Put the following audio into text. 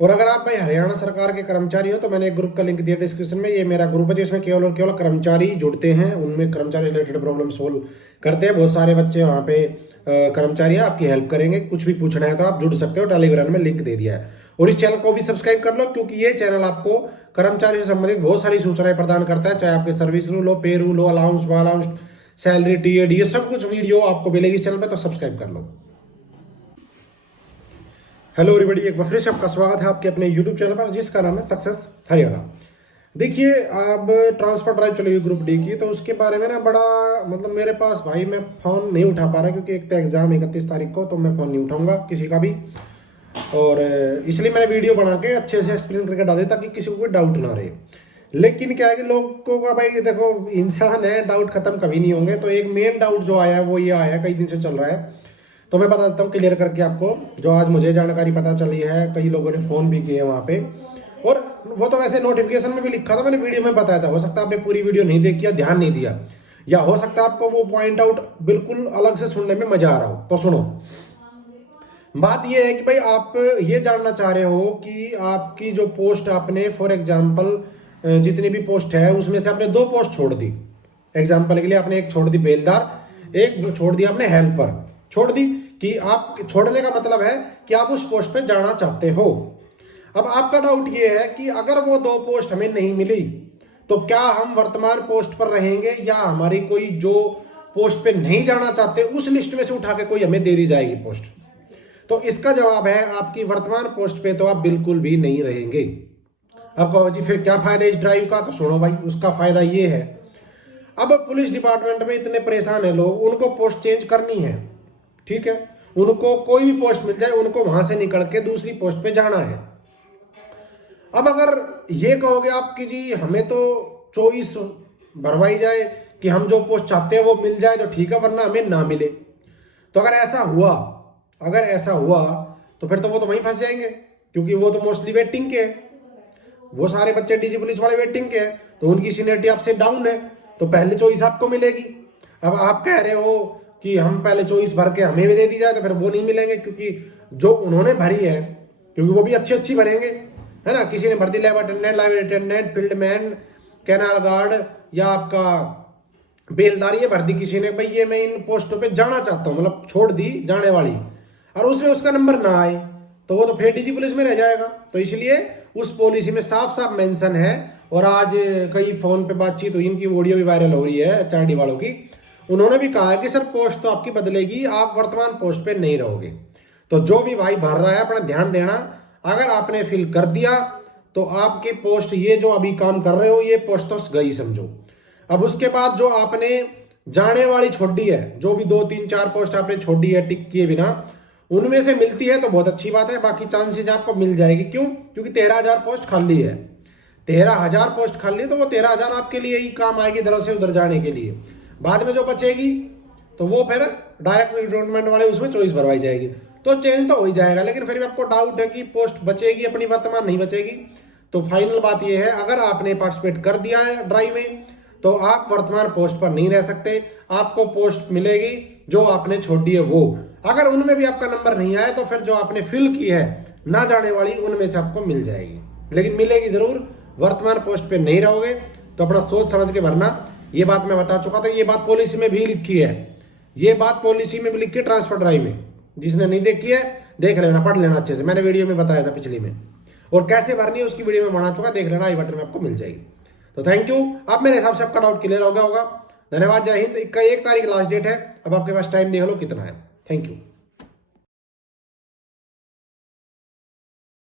और अगर आप भाई हरियाणा सरकार के कर्मचारी हो तो मैंने एक ग्रुप का लिंक दिया डिस्क्रिप्शन में। ये मेरा ग्रुप है जिसमें केवल और केवल कर्मचारी जुड़ते हैं, उनमें कर्मचारी रिलेटेड प्रॉब्लम सोल्व करते हैं। बहुत सारे बच्चे वहाँ पे कर्मचारी है, आपकी हेल्प करेंगे। कुछ भी पूछना है तो आप जुड़ सकते हो, टेलीग्राम में लिंक दे दिया है। और इस चैनल को भी सब्सक्राइब कर लो, क्योंकि ये चैनल आपको कर्मचारी से संबंधित बहुत सारी सूचनाएं प्रदान करता है, चाहे आपके सर्विस रूल हो, पे रूल हो, अलाउंस वालाउंस, सैलरी, टीएडी, ये सब कुछ वीडियो आपको मिलेगी इस चैनल पर, तो सब्सक्राइब कर लो। हेलो एवरीबॉडी, एक बार फिर से आपका स्वागत है आपके अपने यूट्यूब चैनल पर जिसका नाम है सक्सेस हरियाणा। देखिए, अब ट्रांसफर ड्राइव चलेगी ग्रुप डी की, तो उसके बारे में ना बड़ा मतलब मेरे पास भाई मैं फ़ोन नहीं उठा पा रहा, क्योंकि एक तो एग्ज़ाम 31 तारीख को, तो मैं फ़ोन नहीं उठाऊंगा किसी का भी। और इसलिए मैंने वीडियो बना के अच्छे से एक्सप्लेन करके डाल दिया ताकि किसी को कोई डाउट ना रहे। लेकिन क्या है कि लोगों का भाई देखो, इंसान है, डाउट खत्म कभी नहीं होंगे। तो एक मेन डाउट जो आया है वो ये आया, कई दिन से चल रहा है, तो मैं बता देता हूँ क्लियर करके आपको। जो आज मुझे जानकारी पता चली है, कई लोगों ने फ़ोन भी किए वहाँ पे, और वो तो वैसे नोटिफिकेशन में भी लिखा था, मैंने वीडियो में बताया था। हो सकता है आपने पूरी वीडियो नहीं देखी या ध्यान नहीं दिया, या हो सकता है आपको वो पॉइंट आउट बिल्कुल अलग से सुनने में मजा आ रहा हो। तो सुनो, बात ये है कि भाई आप ये जानना चाह रहे हो कि आपकी जो पोस्ट आपने फॉर एग्जाम्पल जितनी भी पोस्ट है उसमें से आपने 2 पोस्ट छोड़ दी। एग्जाम्पल के लिए आपने एक छोड़ दी बेलदार, एक छोड़ दिया आपने हेल्पर, छोड़ दी। कि आप छोड़ने का मतलब है कि आप उस पोस्ट पे जाना चाहते हो। अब आपका डाउट ये है कि अगर वो 2 पोस्ट हमें नहीं मिली तो क्या हम वर्तमान पोस्ट पर रहेंगे, या हमारी कोई जो पोस्ट पे नहीं जाना चाहते उस लिस्ट में से उठा के कोई हमें दे दी जाएगी पोस्ट। तो इसका जवाब है, आपकी वर्तमान पोस्ट पे तो आप बिल्कुल भी नहीं रहेंगे। अब कहो जी फिर क्या फायदा इस ड्राइव का, तो सुनो भाई, उसका फायदा ये है, अब पुलिस डिपार्टमेंट में इतने परेशान है लोग, उनको पोस्ट चेंज करनी है, ठीक है, उनको कोई भी पोस्ट मिल जाए, उनको वहां से निकल के दूसरी पोस्ट पे जाना है। अब अगर ये कहोगे आप कि जी हमें तो चॉइस भरवाई जाए कि हम जो पोस्ट चाहते हैं वो मिल जाए तो ठीक है, वरना हमें ना मिले, तो अगर ऐसा हुआ तो फिर तो वो तो वहीं फंस जाएंगे, क्योंकि वो तो मोस्टली वेटिंग के हैं। वो सारे बच्चे डीजी पुलिस वाले वेटिंग के हैं, तो उनकी सीनियरिटी आपसे डाउन है, तो पहले चॉइस आपको मिलेगी। अब आप कह रहे हो कि हम पहले चॉइस भर के हमें भी दे दी जाए, तो फिर वो नहीं मिलेंगे, क्योंकि जो उन्होंने भरी है, क्योंकि वो भी अच्छी भरेंगे, है ना। किसी ने भर दी lab attendant, library attendant, field man, canal guard, या आपका बेलदार, ये भर दी किसी ने, भाई ये मैं इन पोस्टों पे जाना चाहता हूँ, मतलब छोड़ दी जाने वाली, और उसमें उसका नंबर ना आए तो वो तो फिर डीजी पुलिस में रह जाएगा। तो इसलिए उस पॉलिसी में साफ साफ मेंशन है, और आज कई फोन पे बातचीत हुई, इनकी ऑडियो भी वायरल हो रही है एचआरडी वालों की। उन्होंने भी कहा है कि सर पोस्ट तो आपकी बदलेगी, आप वर्तमान पोस्ट पे नहीं रहोगे। तो जो भी भाई भर रहा है अपना ध्यान देना, अगर आपने फिल कर दिया तो आपकी पोस्ट, ये जो अभी काम कर रहे हो, ये पोस्ट तो गई समझो। अब उसके बाद जो आपने जाने वाली छोड़ी है, जो भी 2 3 4 पोस्ट आपने छोड़ी है टिक किए बिना, उनमें से मिलती है तो बहुत अच्छी बात है, बाकी चांसेस आपको मिल जाएगी। क्यों? क्योंकि 13,000 पोस्ट खाली है। 13,000 पोस्ट खाली है, तो वो 13,000 आपके लिए ही काम आएगी इधर से उधर जाने के लिए। बाद में जो बचेगी तो वो फिर डायरेक्ट रिक्रूटमेंट वाले उसमें चॉइस भरवाई जाएगी, तो चेंज तो हो ही जाएगा। लेकिन फिर भी आपको डाउट है कि पोस्ट बचेगी अपनी, वर्तमान नहीं बचेगी, तो फाइनल बात यह है, अगर आपने पार्टिसिपेट कर दिया है ड्राइव में तो आप वर्तमान पोस्ट पर नहीं रह सकते। आपको पोस्ट मिलेगी जो आपने छोड़ी है वो। अगर उनमें भी आपका नंबर नहीं आया तो फिर जो आपने फिल की है ना जाने वाली, उनमें से आपको मिल जाएगी, लेकिन मिलेगी जरूर। वर्तमान पोस्ट पे नहीं रहोगे तो अपना सोच समझ के भरना। ये बात मैं बता चुका था, ये बात पॉलिसी में भी लिखी है, ये बात पॉलिसी में भी लिखी है ट्रांसफर ड्राइव में। जिसने नहीं देखी है देख लेना, पढ़ लेना अच्छे से, मैंने वीडियो में बताया था पिछली में, और कैसे भरनी है उसकी वीडियो में बना चुका, देख लेना, आई बटन में आपको मिल जाएगी। तो थैंक यू। अब मेरे हिसाब से आपका डाउट क्लियर हो गया होगा। धन्यवाद, जय हिंद। 1 तारीख लास्ट डेट है, अब आपके पास टाइम देख लो कितना है। Thank you.